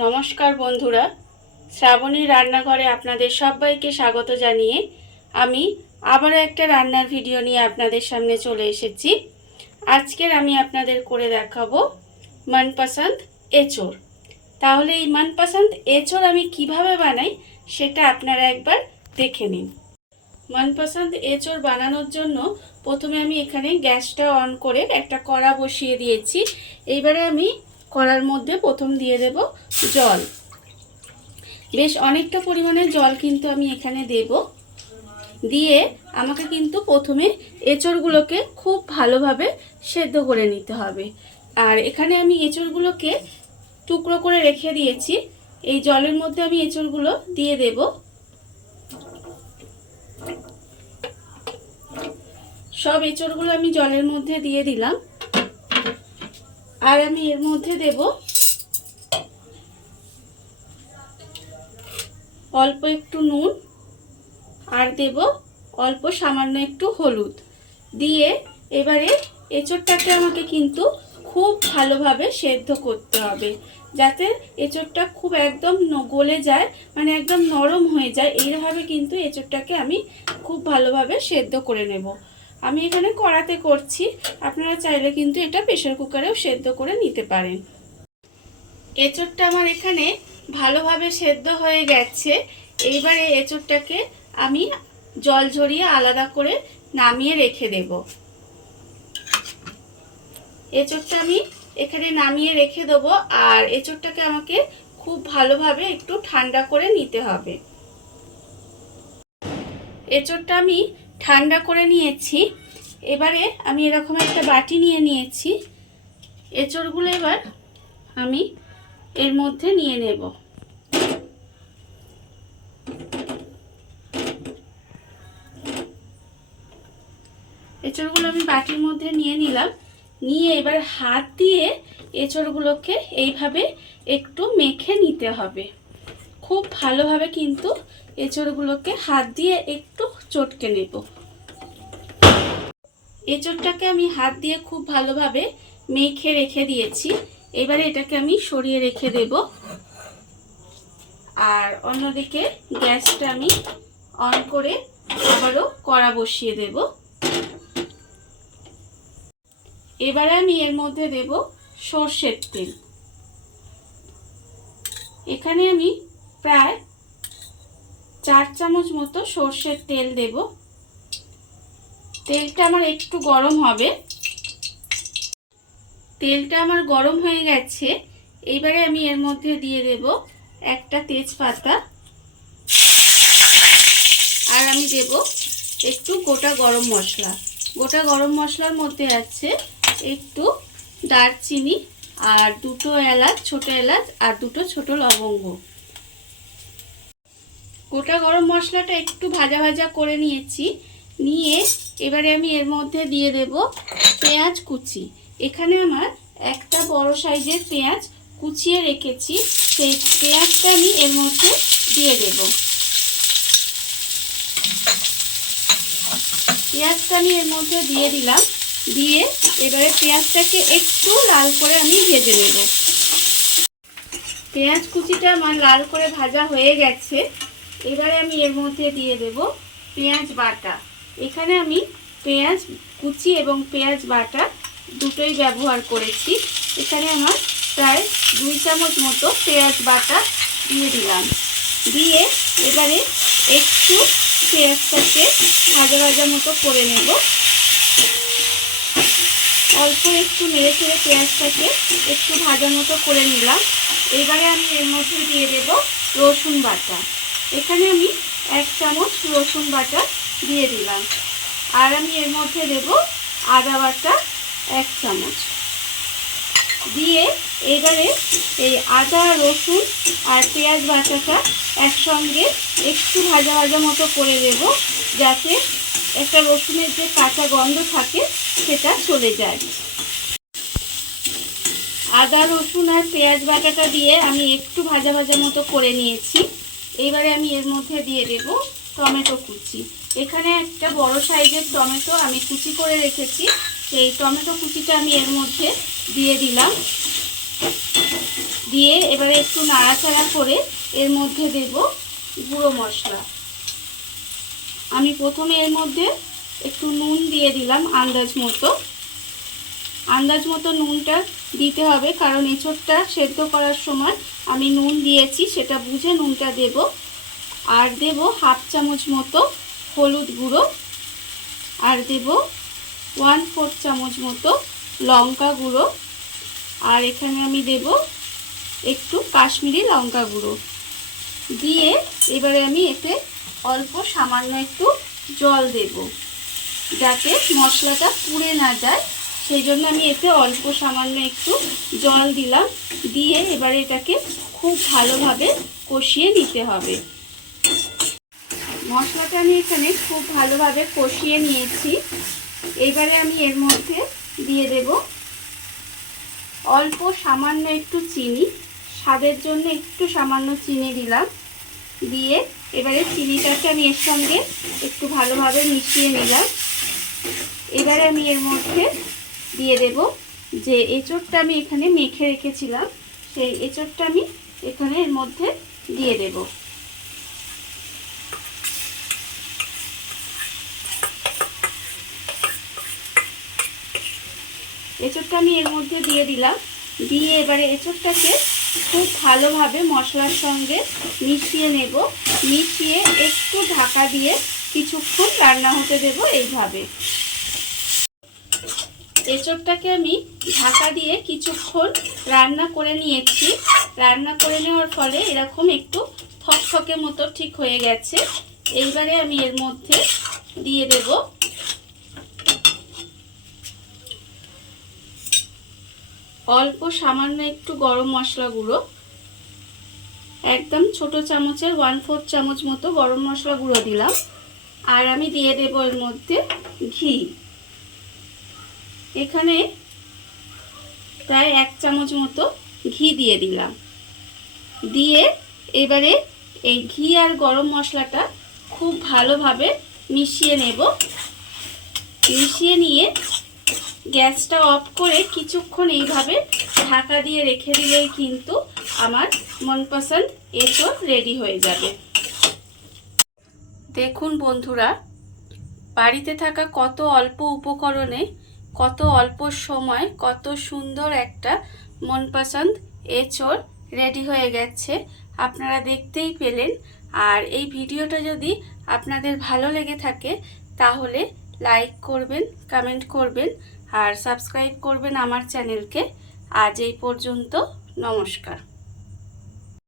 নমস্কার বন্ধুরা। শ্রাবণী রান্নাঘরে আপনাদের সবাইকে স্বাগত জানিয়ে আমি আবারও একটা রান্নার ভিডিও নিয়ে আপনাদের সামনে চলে এসেছি। আজকের আমি আপনাদের করে দেখাবো মনপসন্দ এঁচোড়। তাহলে এই মনপসন্দ এঁচোড় আমি কীভাবে বানাই সেটা আপনারা একবার দেখে নিন। মনপসন্দ এঁচোড় বানানোর জন্য প্রথমে আমি এখানে গ্যাসটা অন করে একটা কড়া বসিয়ে দিয়েছি। এইবারে আমি কড়ার মধ্যে প্রথম দিয়ে দেব জল। বেশ অনেকটা পরিমাণে জল কিন্তু আমি এখানে দেব। দিয়ে আমাকে কিন্তু প্রথমে এঁচড়গুলোকে খুব ভালোভাবে সেদ্ধ করে নিতে হবে। আর এখানে আমি এঁচড়গুলোকে টুকরো করে রেখে দিয়েছি। এই জলের মধ্যে আমি এঁচড়গুলো দিয়ে দেব। সব এঁচড়গুলো আমি জলের মধ্যে দিয়ে দিলাম। আর আমি এর মধ্যে দেব অল্প একটু নুন আর দেব অল্প সামান্য একটু হলুদ। দিয়ে এবারে এঁচড়টাকে আমাকে কিন্তু খুব ভালোভাবে সেদ্ধ করতে হবে। যাতে এঁচড়টা খুব একদম গলে যায় মানে একদম নরম হয়ে যায়, এইভাবে কিন্তু এঁচড়টাকে আমি খুব ভালোভাবে সেদ্ধ করে নেব। আমি এখানে কড়াতে করছি। আপনারা চাইলে কিন্তু এটা প্রেশার কুকারেও সেদ্ধ করে নিতে পারেন। এঁচড়টা আমার এখানে ভালোভাবে সেদ্ধ হয়ে গেছে। এইবারে এঁচড়টাকে আমি জল ঝরিয়ে আলাদা করে নামিয়ে রেখে দেব। এঁচড়টা আমি এখানে নামিয়ে রেখে দেবো আর এঁচড়টাকে আমাকে খুব ভালোভাবে একটু ঠান্ডা করে নিতে হবে। এঁচড়টা আমি ঠান্ডা করে নিয়েছি। এবারে আমি এরকম একটা বাটি নিয়ে নিয়েছি। এঁচড়গুলো এবার আমি এর মধ্যে নিয়ে নেব। এঁচড়গুলো আমি বাটির মধ্যে নিয়ে নিলাম। নিয়ে এবার হাত দিয়ে এঁচড়গুলোকে এইভাবে একটু মেখে নিতে হবে। খুব ভালোভাবে কিন্তু এঁচড়গুলোকে হাত দিয়ে একটু চটকে নেব। এঁচড়টাকে আমি হাত দিয়ে খুব ভালোভাবে মেখে রেখে দিয়েছি। এবারে এটাকে আমি সরিয়ে রেখে দেব। আর অন্যদিকে গ্যাসটা আমি অন করে আবারও কড়া বসিয়ে দেব। এবারে আমি এর মধ্যে দেব সর্ষের তেল। এখানে আমি প্রায় চার চামচ মতো সর্ষের তেল দেব। তেলটা আমার একটু গরম হবে। তেলটা আমার গরম হয়ে গেছে। এইবারে আমি এর মধ্যে দিয়ে দেব একটা তেজপাতা। আর আমি দেব একটু গোটা গরম মশলা। গোটা গরম মশলার মধ্যে আছে একটু দারচিনি আর দুটো এলাচ, ছোট এলাচ আর দুটো ছোট লবঙ্গ। গোটা গরম মশলাটা একটু ভাজা ভাজা করে নিয়েছি। নিয়ে এবারে আমি এর মধ্যে দিয়ে দেব পেঁয়াজ কুচি। এখানে আমার একটা বড় সাইজের পেঁয়াজ কুচিয়ে রেখেছি। সেই পেঁয়াজটা আমি এর মধ্যে দিয়ে দেব। পেঁয়াজটা আমি এর মধ্যে দিয়ে দিলাম। দিয়ে এবারে পেঁয়াজটাকে একটু লাল করে আমি ভেজে নেব। পেঁয়াজ কুচিটা আমার লাল করে ভাজা হয়ে গেছে। এবারে আমি এর মধ্যে দিয়ে দেব পেঁয়াজ বাটা। এখানে আমি পেঁয়াজ কুচি এবং পেঁয়াজ বাটা দুটোই ব্যবহার করেছি। এখানে আমার প্রায় দুই চামচ মতো পেঁয়াজ বাটা দিয়ে দিলাম। দিয়ে এবারে একটু পেঁয়াজটাকে ভাজা ভাজা মতো করে নেব। অল্প একটু নেড়ে চেড়ে পেঁয়াজটাকে একটু ভাজা মতো করে নিলাম। এবারে আমি এর মধ্যে দিয়ে দেব রসুন বাটা। এখানে আমি এক চামচ রসুন বাটা দিয়ে দিলাম। আর আমি এর মধ্যে দেব আদা বাটা এক চামচ। দিয়ে এবারে এই আদা, রসুন আর পেঁয়াজ বাটাটা একসঙ্গে একটু ভাজা ভাজা মতো করে দেব, যাতে একটা রসুনের যে কাঁচা গন্ধ থাকে সেটা চলে যায়। আদা, রসুন আর পেঁয়াজ বাটাটা দিয়ে আমি একটু ভাজা ভাজা মতো করে নিয়েছি। এইবারে আমি এর মধ্যে দিয়ে দেব টমেটো কুচি। এখানে একটা বড় সাইজের টমেটো আমি কুচি করে রেখেছি। সেই টমেটো কুচিটা আমি এর মধ্যে দিয়ে দিলাম। দিয়ে এবারে একটু নাড়াচাড়া করে এর মধ্যে দেব গুঁড়ো মশলা। আমি প্রথমে এর মধ্যে একটু নুন দিয়ে দিলাম আন্দাজ মতো। আন্দাজ মতো নুনটা দিতে হবে, কারণ এঁচোড়টা সেদ্ধ করার সময় আমি নুন দিয়েছি, সেটা বুঝে নুনটা দেব। আর দেব হাফ চামচ মতো হলুদ গুঁড়ো, আর দেব ওয়ান ফোর চামচ মতো লঙ্কা গুঁড়ো, আর এখানে আমি দেব একটু কাশ্মীরি লঙ্কা গুঁড়ো। দিয়ে এবারে আমি এতে অল্প সামান্য একটু জল দেব, যাতে মশলাটা পুড়ে না যায়। সেই জন্য আমি এতে অল্প সামান্য একটু জল দিলাম। দিয়ে এবারে এটাকে খুব ভালোভাবে কষিয়ে নিতে হবে। মশলাটা আমি এখানে খুব ভালোভাবে কষিয়ে নিয়েছি। এবারে আমি এর মধ্যে দিয়ে দেব অল্প সামান্য একটু চিনি। স্বাদের জন্য একটু সামান্য চিনি দিলাম। দিয়ে এবারে চিনিটাকে আমি এর সঙ্গে একটু ভালোভাবে মিশিয়ে নিলাম। এবারে আমি এর মধ্যে দিয়ে দেব। যে এঁচোড়টা আমি এখানে মেখে রেখেছিলাম, সেই এঁচোড়টা আমি এখানে এর মধ্যে দিয়ে দেব। এঁচোড়টা আমি এর মধ্যে দিয়ে দিলাম। দিয়ে এবারে এঁচোড়টাকে খুব ভালোভাবে মশলার সঙ্গে মিশিয়ে নেব। মিশিয়ে একটু ঢাকা দিয়ে কিছুক্ষণ রান্না হতে দেব এইভাবে। এঁচোড়টাকে আমি ঢাকা দিয়ে কিছুক্ষণ রান্না করে নিয়েছি। রান্না করে নেওয়ার ফলে এরকম একটু থকথকে মতো ঠিক হয়ে গেছে। এইবারে আমি এর মধ্যে দিয়ে দেব। অল্প সামান্য একটু গরম মশলা গুঁড়ো। একদম ছোট চামচের ওয়ান ফোর্থ চামচ মতো গরম মশলা গুঁড়ো দিলাম। আর আমি দিয়ে দেব এর মধ্যে ঘি। এখানে প্রায় এক চামচ মতো ঘি দিয়ে দিলাম। দিয়ে এবারে এই ঘি আর গরম মশলাটা খুব ভালোভাবে মিশিয়ে নেব। মিশিয়ে নিয়ে গ্যাসটা অফ করে কিছুক্ষণ এইভাবে ঢাকা দিয়ে রেখে দিলেই কিন্তু আমার মনপসন্দ এঁচড় রেডি হয়ে যাবে। দেখুন বন্ধুরা, বাড়িতে থাকা কত অল্প উপকরণে কত অল্প সময়, কত সুন্দর একটা মনপসন্দ এঁচড় রেডি হয়ে গেছে। আপনারা দেখতেই পেলেন। আর এই ভিডিওটা যদি আপনাদের ভালো লেগে থাকে, তাহলে লাইক করবেন, কমেন্ট করবেন, আর সাবস্ক্রাইব করবেন আমার চ্যানেলকে। আজ এই পর্যন্ত, নমস্কার।